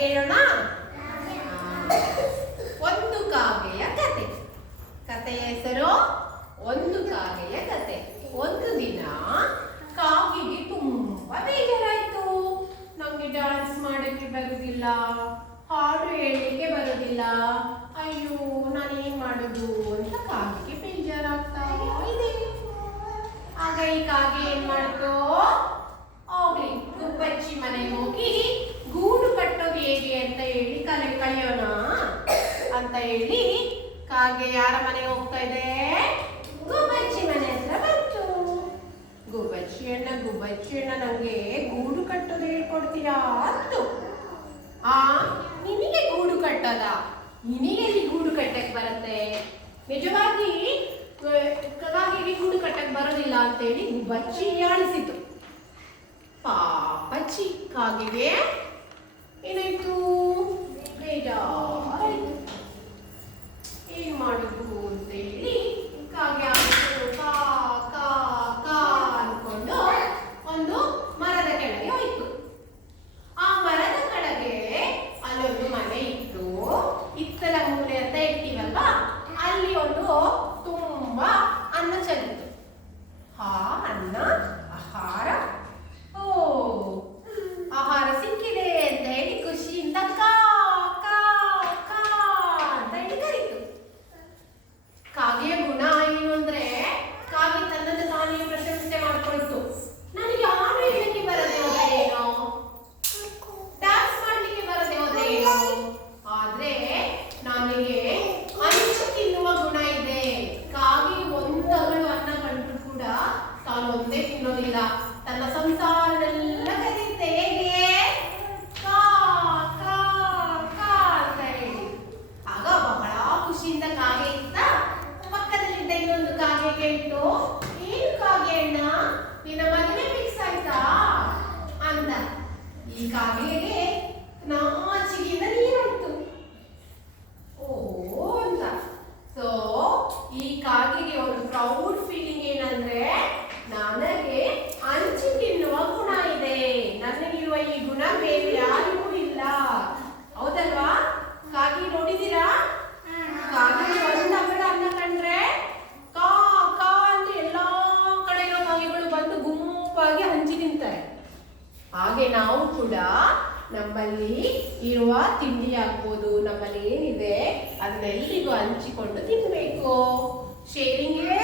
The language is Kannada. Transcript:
ಕೇಳೋಣ? ಒಂದು ಕಾಗೆಯ ಕತೆ. ಕತೆಯ ಹೆಸರು ಒಂದು ಕಾಗೆಯ ಕತೆ. ಒಂದು ದಿನ ಕಾಗೆಗೆ ತುಂಬಾ ಬೇಜಾರಾಯ್ತು. ನಮ್ಗೆ ಡ್ಯಾನ್ಸ್ ಮಾಡಕ್ಕೆ ಬರುದಿಲ್ಲ, ಹಾಡು ಹೇಳಲಿಕ್ಕೆ ಬರುದಿಲ್ಲ. ಅಯ್ಯೋ ನಾನು ಏನ್ ಮಾಡುದು ಅಂತ ಕಾಗೆಗೆ ಬೇಜಾರಾಗ್ತಾ ಇದೆ. ಆಗ ಈ ಕಾಗೆ ಏನ್ ಮಾಡ್ತು ಹೋಗ್ಲಿ ಗುಬ್ಬಚ್ಚಿ ಮನೆಗೆ ಹೋಗಿ ಹೇಳಿ ಕಾಗೆ ಯಾರ ಮನೆಗೆ ಹೋಗ್ತಾ ಇದೆ? ಗುಬ್ಬಚ್ಚಿ ಮನೆ ಹತ್ರ ಬಂತು. ಗುಬ್ಬಚ್ಚಿ ಅಣ್ಣ ನನಗೆ ಅಣ್ಣ ನಂಗೆ ಗೂಡು ಕಟ್ಟೋದು ಹೇಳ್ಕೊಡ್ತೀರಾ ಅಂತು ಆ ನಿನಗೆ ಗೂಡು ಕಟ್ಟದ? ನಿನಗೆ ಗೂಡು ಕಟ್ಟಕ್ ಬರುತ್ತೆ? ನಿಜವಾಗಿ ಕಾಗೆಗೆ ಗೂಡು ಕಟ್ಟಕ್ ಬರೋದಿಲ್ಲ ಅಂತ ಹೇಳಿ ಗುಬ್ಬಚ್ಚಿ ಯಾಳಿಸಿತು ಪಾಪಚ್ಚಿ ಕಾಗೆಗೆ ಏನಾಯ್ತು? ಮಾಡುವುದು ಅಂತ ಹೇಳಿ Godly ಹಾಗೆ ನಾವು ಕೂಡ ನಮ್ಮಲ್ಲಿ ಇರುವ ತಿಂಡಿ ಆಗ್ಬೋದು. ನಮ್ಮಲ್ಲಿ ಏನಿದೆ ಅದನ್ನೆಲ್ಲಿಗೂ ಹಂಚಿಕೊಂಡು ತಿನ್ನಬೇಕು ಶೇರಿಂಗೇ